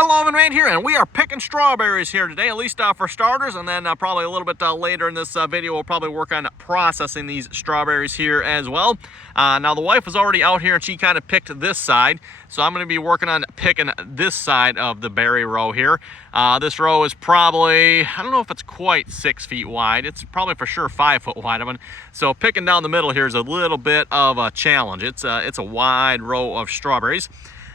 Hello, Evan Rand here, and we are picking strawberries here today, at least for starters, and then probably a little bit later in this video, we'll probably work on processing these strawberries here as well. Now, the wife was already out here, and she kind of picked this side, so I'm going to be working on picking this side of the berry row here. This row is probably, I don't know if it's quite 6 feet wide. It's probably for sure 5 foot wide. So picking down the middle here is a little bit of a challenge. It's a wide row of strawberries.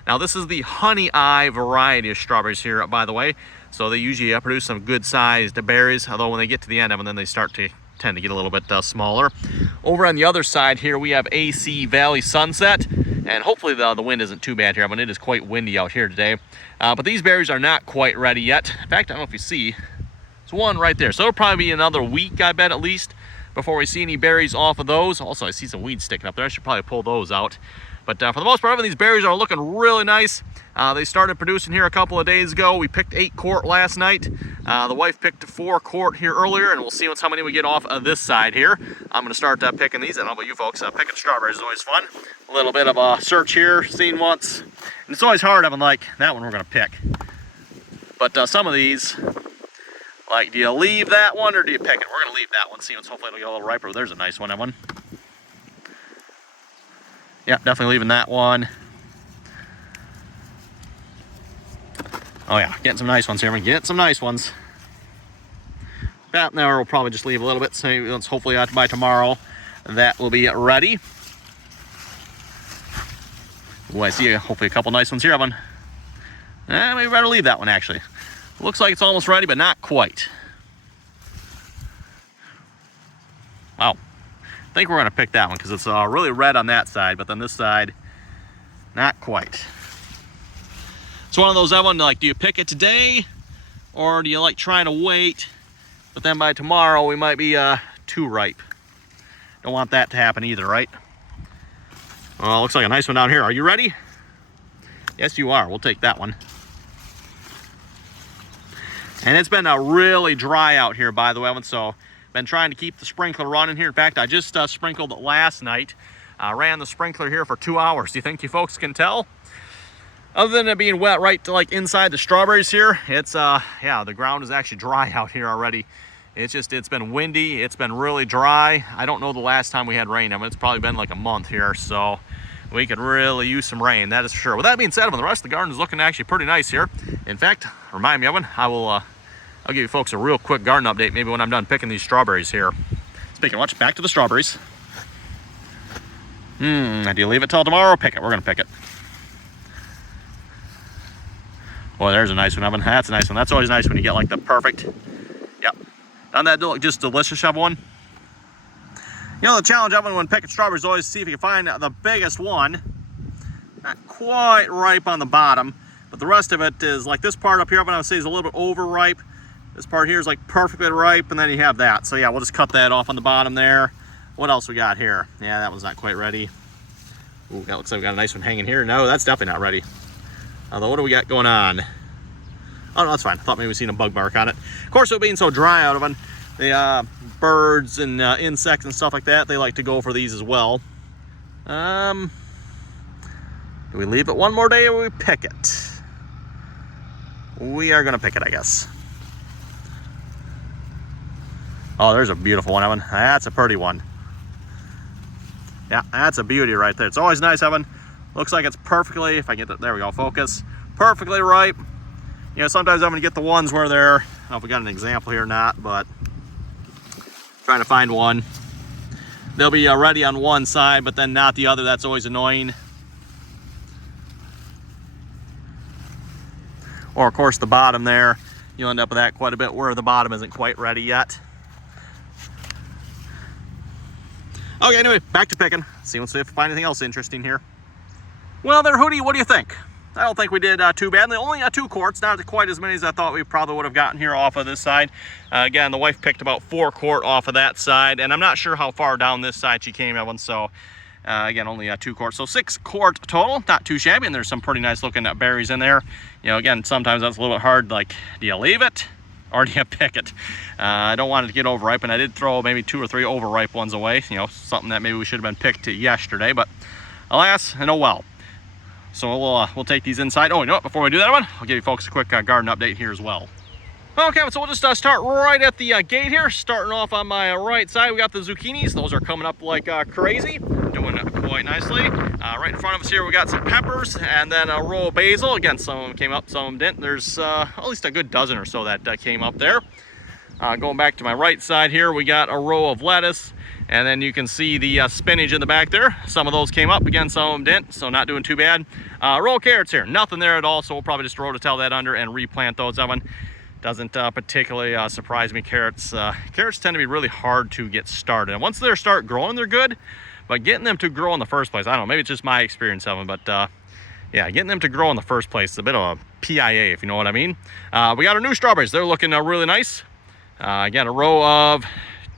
Now, this is the Honey Eye variety of strawberries here, by the way. So they usually produce some good-sized berries, although when they get to the end of them, then they tend to get a little bit smaller. Over on the other side here, we have AC Valley Sunset, and hopefully the wind isn't too bad here. I mean, it is quite windy out here today. But these berries are not quite ready yet. In fact, I don't know if you see, there's one right there. So it'll probably be another week, I bet, at least, before we see any berries off of those. Also, I see some weeds sticking up there. I should probably pull those out. But for the most part, these berries are looking really nice. They started producing here a couple of days ago. We picked 8 quart last night. The wife picked 4 quart here earlier, and we'll see how many we get off of this side here. I'm going to start picking these, and how about you folks? Picking strawberries is always fun. A little bit of a search here, seen once. And it's always hard having, like, that one we're going to pick. But some of these, like, do you leave that one or do you pick it? We're going to leave that one. See, hopefully it'll get a little riper. There's a nice one, that one. Yeah, definitely leaving that one. Oh yeah, getting some nice ones here. Get some nice ones. That now we'll probably just leave a little bit. So let's hopefully by tomorrow that will be ready. Oh, I see hopefully a couple nice ones here. Maybe better leave that one actually. Looks like it's almost ready, but not quite. Wow. I think we're going to pick that one because it's really red on that side, but then this side, not quite. It's one of those, Evan, like, do you pick it today or do you like trying to wait, but then by tomorrow we might be too ripe? Don't want that to happen either, right? Well, looks like a nice one down here. Are you ready? Yes, you are. We'll take that one. And it's been really dry out here, by the way, Evan, so been trying to keep the sprinkler running here. In fact, I just sprinkled it last night. Ran the sprinkler here for 2 hours. Do you think you folks can tell? Other than it being wet right to like inside the strawberries here, it's yeah, the ground is actually dry out here already. It's been windy. It's been really dry. I don't know the last time we had rain. I mean, it's probably been like a month here, so we could really use some rain, that is for sure. With that being said, the rest of the garden is looking actually pretty nice here. In fact, remind me, Evan, I'll give you folks a real quick garden update maybe when I'm done picking these strawberries here. Speaking of which, back to the strawberries. Do you leave it till tomorrow or pick it? We're going to pick it. Boy, there's a nice one, Evan. That's a nice one. That's always nice when you get like the perfect. Yep. Doesn't that look just delicious, everyone? You know, the challenge, Evan, when picking strawberries is always see if you can find the biggest one. Not quite ripe on the bottom, but the rest of it is like this part up here, Evan, I would say is a little bit overripe. This part here is like perfectly ripe, and then you have that. So yeah, we'll just cut that off on the bottom there. What else we got here? Yeah, that one's not quite ready. Ooh, that looks like we got a nice one hanging here. No, that's definitely not ready. Although, what do we got going on? Oh, no, that's fine. I thought maybe we seen a bug mark on it. Of course, it being so dry out of it, the birds and insects and stuff like that, they like to go for these as well. Do we leave it one more day or we pick it? We are going to pick it, I guess. Oh, there's a beautiful one, Evan. That's a pretty one. Yeah, that's a beauty right there. It's always nice, Evan. Looks like it's perfectly, if I get that, there we go, focus. Perfectly ripe. You know, sometimes I'm going to get the ones where they're, I don't know if we got an example here or not, but trying to find one. They'll be ready on one side, but then not the other. That's always annoying. Or, of course, the bottom there. You'll end up with that quite a bit where the bottom isn't quite ready yet. Okay, anyway, back to picking. See if we find anything else interesting here. Well, there, Hootie, what do you think? I don't think we did too badly. Only 2 quarts, not quite as many as I thought we probably would have gotten here off of this side. Again, the wife picked about 4 quart off of that side, and I'm not sure how far down this side she came, Evan, so again, only 2 quarts. So 6 quart total, not too shabby, and there's some pretty nice looking berries in there. You know, again, sometimes that's a little bit hard, like, do you leave it or do you pick it? I don't want it to get overripe, and I did throw maybe 2 or 3 overripe ones away, you know, something that maybe we should have been picked yesterday, but alas, and oh well. So we'll take these inside. Oh, you know what? Before we do that one, I'll give you folks a quick garden update here as well. Okay, so we'll just start right at the gate here. Starting off on my right side, we got the zucchinis. Those are coming up like crazy, doing quite nicely. Right in front of us here, we got some peppers and then a row of basil. Again, some of them came up, some of them didn't. There's at least a good dozen or so that came up there. Going back to my right side here, we got a row of lettuce. And then you can see the spinach in the back there. Some of those came up, again, some of them didn't, so not doing too bad. Row of carrots here, nothing there at all, so we'll probably just rototell that under and replant those. That one doesn't particularly surprise me. Carrots tend to be really hard to get started. And once they start growing, they're good, but getting them to grow in the first place, I don't know, maybe it's just my experience of them, but yeah, getting them to grow in the first place is a bit of a PIA, if you know what I mean. We got our new strawberries. They're looking really nice. Again, a row of,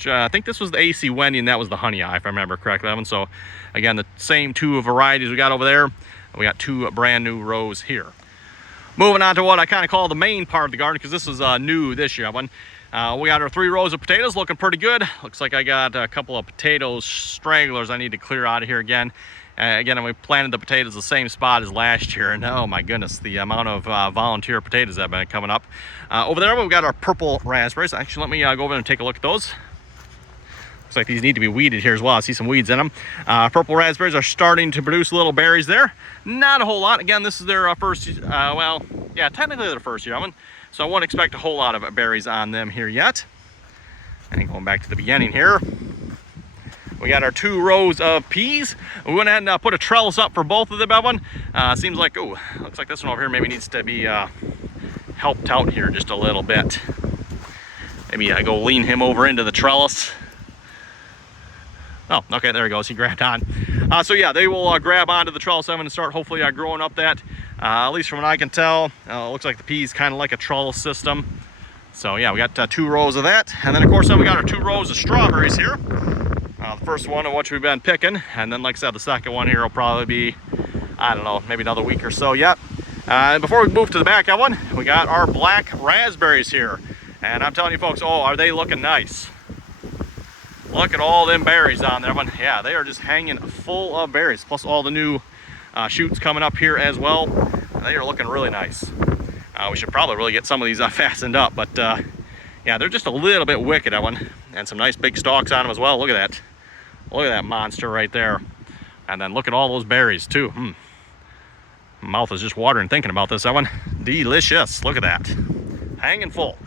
I think this was the AC Wendy and that was the Honey Eye, if I remember correctly, Evan. So again, the same two varieties we got over there. We got two brand new rows here. Moving on to what I kind of call the main part of the garden, because this is new this year, Evan. We got our 3 rows of potatoes looking pretty good. Looks like I got a couple of potato stragglers I need to clear out of here again. Again, we planted the potatoes the same spot as last year, and oh my goodness, the amount of volunteer potatoes that have been coming up. Over there, we've got our purple raspberries. Actually, let me go over and take a look at those. Looks like these need to be weeded here as well. I see some weeds in them. Purple raspberries are starting to produce little berries there. Not a whole lot. Again, this is their first, well, yeah, technically their first year, so I won't expect a whole lot of berries on them here yet. And going back to the beginning here, we got our 2 rows of peas. We went ahead and put a trellis up for both of them, Evan. Seems like, oh, looks like this one over here maybe needs to be helped out here just a little bit. Maybe I go lean him over into the trellis. Oh, okay, there he goes. He grabbed on. So yeah, they will grab onto the trellis, Evan, and start hopefully growing up that. At least from what I can tell, it looks like the peas kind of like a trellis system. So yeah, we got 2 rows of that. And then of course, then we got our 2 rows of strawberries here. The first one of which we've been picking. And then like I said, the second one here will probably be, I don't know, maybe another week or so yet. And before we move to the back of one, we got our black raspberries here. And I'm telling you folks, oh, are they looking nice. Look at all them berries on there. Yeah, they are just hanging full of berries, plus all the new shoots coming up here as well. They are looking really nice. We should probably really get some of these fastened up, but yeah, they're just a little bit wicked, that one. And some nice big stalks on them as well. Look at that. Look at that monster right there. And then look at all those berries too. My mouth is just watering thinking about this, that one. Delicious. Look at that. Hanging full.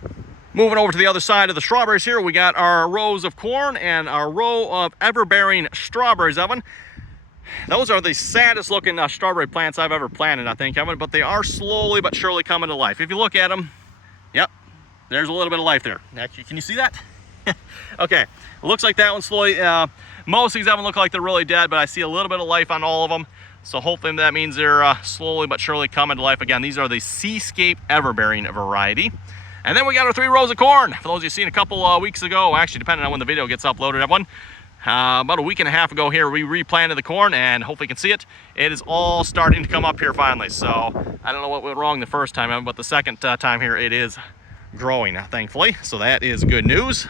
Moving over to the other side of the strawberries here, we got our rows of corn and our row of ever-bearing strawberries, Evan. Those are the saddest looking strawberry plants I've ever planted, I think, Evan, but they are slowly but surely coming to life. If you look at them, yep, there's a little bit of life there. Actually, can you see that? Okay, it looks like that one slowly, most of these haven't looked like they're really dead, but I see a little bit of life on all of them. So hopefully that means they're slowly but surely coming to life. Again, these are the Seascape ever-bearing variety. And then we got our 3 rows of corn. For those of you seen a couple weeks ago, actually depending on when the video gets uploaded, everyone, about a week and a half ago here, we replanted the corn, and hopefully you can see it. It is all starting to come up here finally. So I don't know what went wrong the first time, but the second time here, it is growing, thankfully. So that is good news.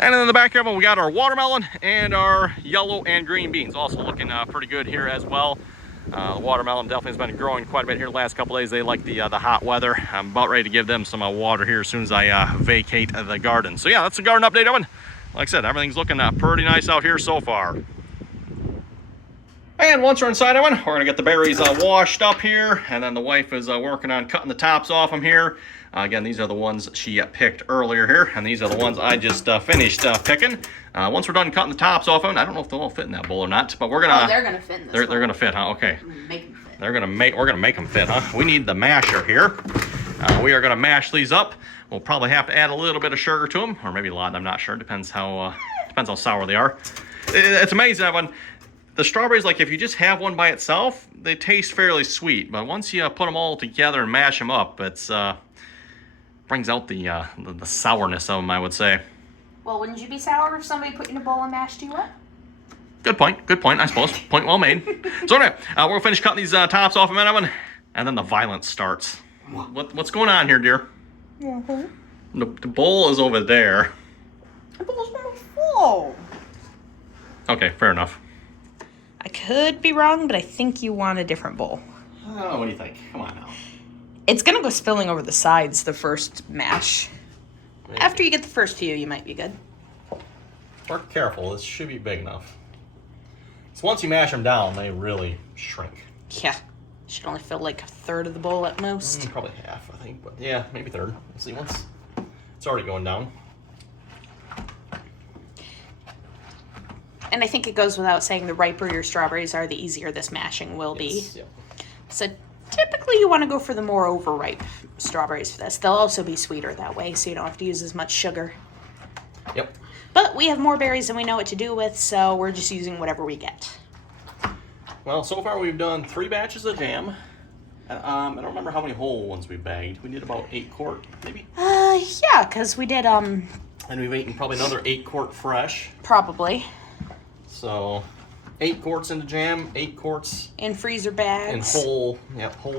And then in the back here, we got our watermelon and our yellow and green beans, also looking pretty good here as well. The watermelon definitely has been growing quite a bit here the last couple days. They like the hot weather. I'm about ready to give them some water here as soon as I vacate the garden. So yeah, that's the garden update, Evan. Like I said, everything's looking pretty nice out here so far. And once we're inside, Evan, we're gonna get the berries washed up here, and then the wife is working on cutting the tops off them here. Again, these are the ones she picked earlier here, and these are the ones I just finished picking. Once we're done cutting the tops off them, I don't know if they'll all fit in that bowl or not, but we're gonna. Oh, they're gonna fit in this. They're gonna fit, huh? Okay. Make them fit. We're gonna make them fit, huh? We need the masher here. We are gonna mash these up. We'll probably have to add a little bit of sugar to them, or maybe a lot. I'm not sure. Depends how sour they are. It's amazing, Evan. The strawberries, like if you just have one by itself, they taste fairly sweet. But once you put them all together and mash them up, it's brings out the sourness of them, I would say. Well, wouldn't you be sour if somebody put you in a bowl and mashed you up? Good point, I suppose. Point well made. So anyway, we're gonna finish cutting these tops off in a minute, and then the violence starts. What's going on here, dear? The bowl is over there. The bowl's almost full. Okay, fair enough. I could be wrong, but I think you want a different bowl. Oh, what do you think? Come on now. It's gonna go spilling over the sides the first mash. Maybe. After you get the first few, you might be good. Work careful. This should be big enough. So once you mash them down, they really shrink. Yeah. Should only fill like a third of the bowl at most. Probably half, I think. But yeah, maybe third. Let's see. Once it's already going down. And I think it goes without saying the riper your strawberries are, the easier this mashing will be. Yes, yep. So typically you want to go for the more overripe strawberries for this. They'll also be sweeter that way, so you don't have to use as much sugar. Yep. But we have more berries than we know what to do with, so we're just using whatever we get. Well, so far we've done 3 batches of jam. I don't remember how many whole ones we bagged. We did about 8 quart, maybe? Yeah, because we did, And we've eaten probably another 8 quart fresh. probably. So 8 quarts into jam, 8 quarts In freezer in bags. whole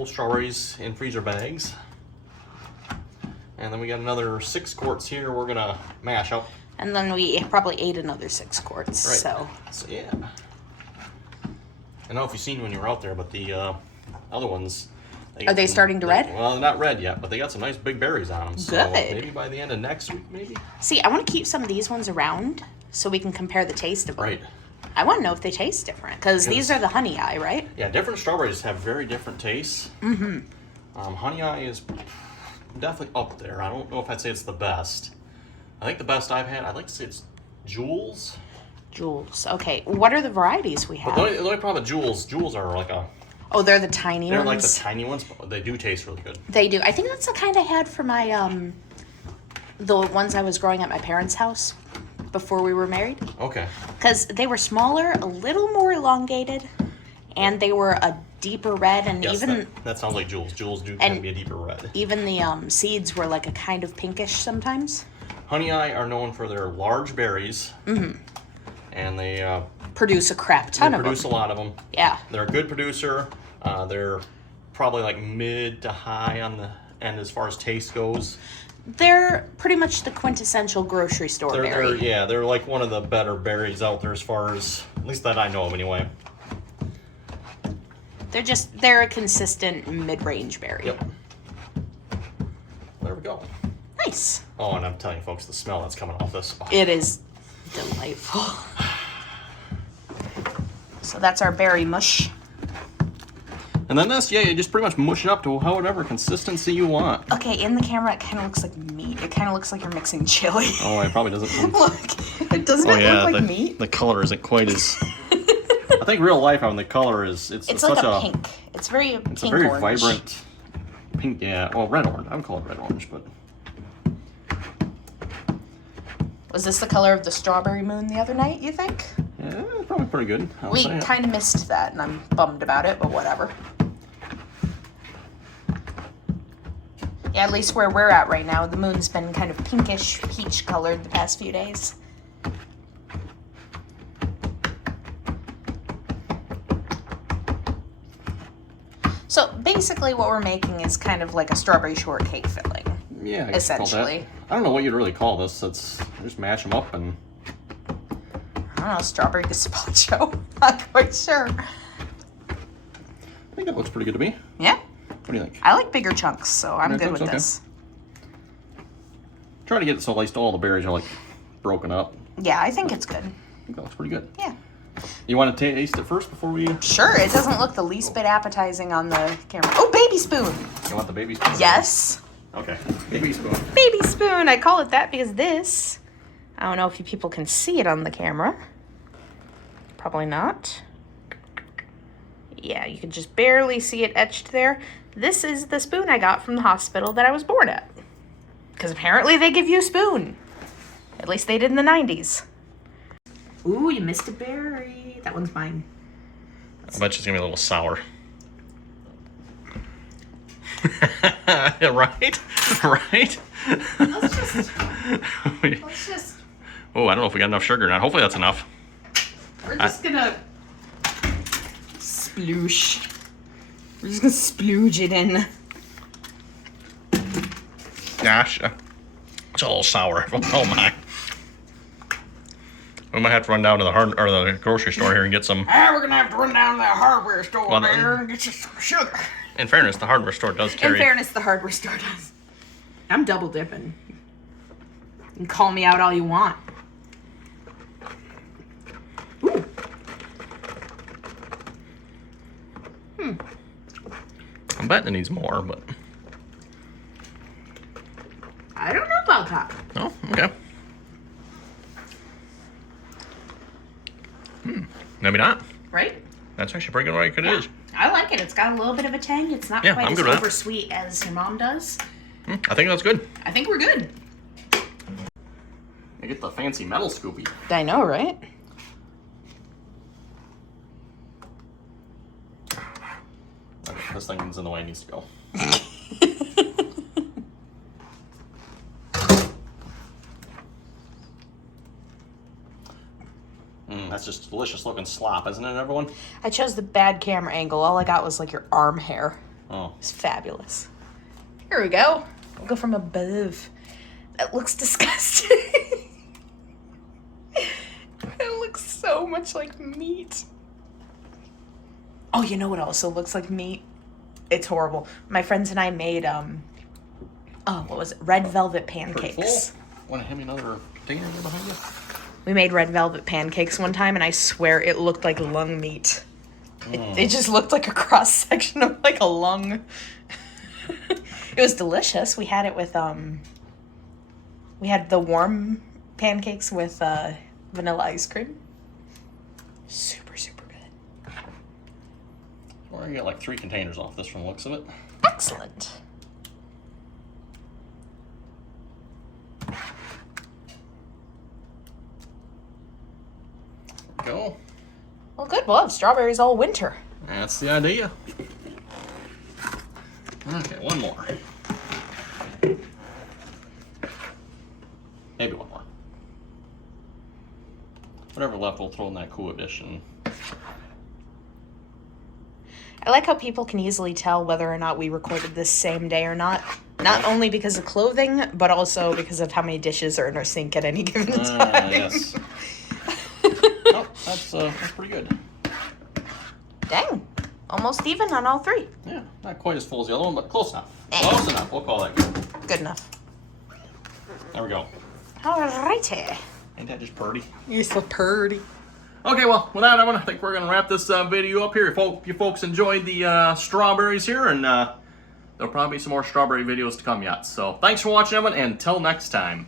strawberries in freezer bags. And then we got another 6 quarts here we're gonna mash up. And then we probably ate another 6 quarts, Right. so. Yeah. I don't know if you've seen when you were out there, but the other ones. Are they starting to red? Well, they're not red yet, but they got some nice big berries on them. So Good. maybe by the end of next week, maybe. See, I want to keep some of these ones around so we can compare the taste of them. Right. I want to know if they taste different, because these are the honey eye, right? Yeah, different strawberries have very different tastes. Mm-hmm. Honey Eye is definitely up there. I don't know if I'd say it's the best. I think the best I've had, I'd like to say it's Jules. Jules. Okay, what are the varieties we But have? the only problem with Jules are like Oh, they're the tiny they're ones? like the tiny ones, but they do taste really good. They do. I think that's the kind I had for my, the ones I was growing at my parents' house before we were married. Okay. Because they were smaller, a little more elongated, and they were a deeper red, and Yes, even that sounds like Jules. Jules do tend to And- be a deeper red. even the seeds were like a kind of pinkish sometimes. Honey Eye are known for their large berries. Mm-hmm. And they Produce a crap ton of produce them. a lot of them. Yeah. They're a good producer. They're probably like mid to high on the end as far as taste goes. They're pretty much the quintessential grocery store berry. They're like one of the better berries out there as far as, at least that I know of anyway. They're a consistent mid-range berry. Yep. There we go. Nice. Oh, and I'm telling you folks, the smell that's coming off this. Oh. It is delightful. So that's our berry mush. And then this, yeah, you just pretty much mush it up to whatever consistency you want. Okay, in the camera it kind of looks like meat. It kind of looks like you're mixing chili. Oh, it probably doesn't. Look, it doesn't look like meat. The color isn't quite as. I think real life, the color is it's It's such like a pink. It's very pink It's a very orange. vibrant pink. Yeah, well, red orange. I would call it red orange, but Was this the color of the strawberry moon the other night, you think? yeah, it's probably pretty good. I'll We say it. kind of missed that, and I'm bummed about it, but whatever. Yeah, at least where we're at right now, the moon's been kind of pinkish, peach colored the past few days. So basically what we're making is kind of like a strawberry shortcake filling. Yeah, I guess you call that. essentially. I don't know what you'd really call this. It's just mash them up and I don't know, strawberry gazpacho? Not quite sure. I think that looks pretty good to me. Yeah, What do you think? I like bigger chunks, so I'm Bigger good with chunks, okay. this. Try to get it so at least all the berries are like broken up. Yeah, I think it's good. I think that looks pretty good. Yeah. You want to taste it first before we? You Sure, it doesn't look the least bit appetizing on the camera. Oh, baby spoon! want the baby spoon? Yes. Okay, baby spoon. Baby spoon! I call it that because this, I don't know if you people can see it on the camera. Probably not. Yeah, you can just barely see it etched there. This is the spoon I got from the hospital that I was born at. Because apparently they give you a spoon. At least they did in the 90s. Ooh, you missed a berry. That one's mine. I bet it's gonna be a little sour. Right? Right? Let's just, Oh, I don't know if we got enough sugar or not. Hopefully that's enough. we're just gonna sploosh. We're just gonna splooge it in. Gosh, it's a little sour. Oh my. We might have to run down to the grocery store here and get some. We're gonna have to run down to the hardware store Well, there and get you some sugar. In fairness, the hardware store does In carry. fairness, the hardware store does. I'm double dipping. You can call me out all you want. Ooh. I'm betting it needs more, but. I don't know about that. Oh, okay. Maybe not. Right? That's actually pretty good like it is. I like it. It's got a little bit of a tang. It's not Yeah, quite I'm as good with that. over sweet as your mom does. I think that's good. I think we're good. I get the fancy metal scoopy. I know, right? Okay, this thing's in the way it needs to go. That's just delicious looking slop, isn't it, everyone? I chose the bad camera angle. All I got was like your arm hair. Oh. It's fabulous. Here we go. We'll go from above. That looks disgusting. It looks so much like meat. Oh, you know what also looks like meat? It's horrible. My friends and I made, what was it? Red velvet pancakes. Want to hand me another container there behind you? We made red velvet pancakes one time, and I swear it looked like lung meat. It just looked like a cross section of like a lung. It was delicious. We had it with we had the warm pancakes with vanilla ice cream. Super, super good. We're gonna get like 3 containers off this from the looks of it. Excellent. Go. Well, good. We'll have strawberries all winter. That's the idea. Okay, one more. Maybe one more. Whatever left, we'll throw in that Cool Edition. I like how people can easily tell whether or not we recorded this same day or not. Not only because of clothing, but also because of how many dishes are in our sink at any given time. Yes. Oh, that's pretty good. Dang. Almost even on all 3. Yeah, not quite as full as the other one, but close enough. Close enough. We'll call that good. Good enough. There we go. Alrighty. Ain't that just pretty? You're so pretty. Okay, well, with that, I think we're going to wrap this video up here. Hope you folks enjoyed the strawberries here, and there'll probably be some more strawberry videos to come yet. So, thanks for watching, everyone, and until next time.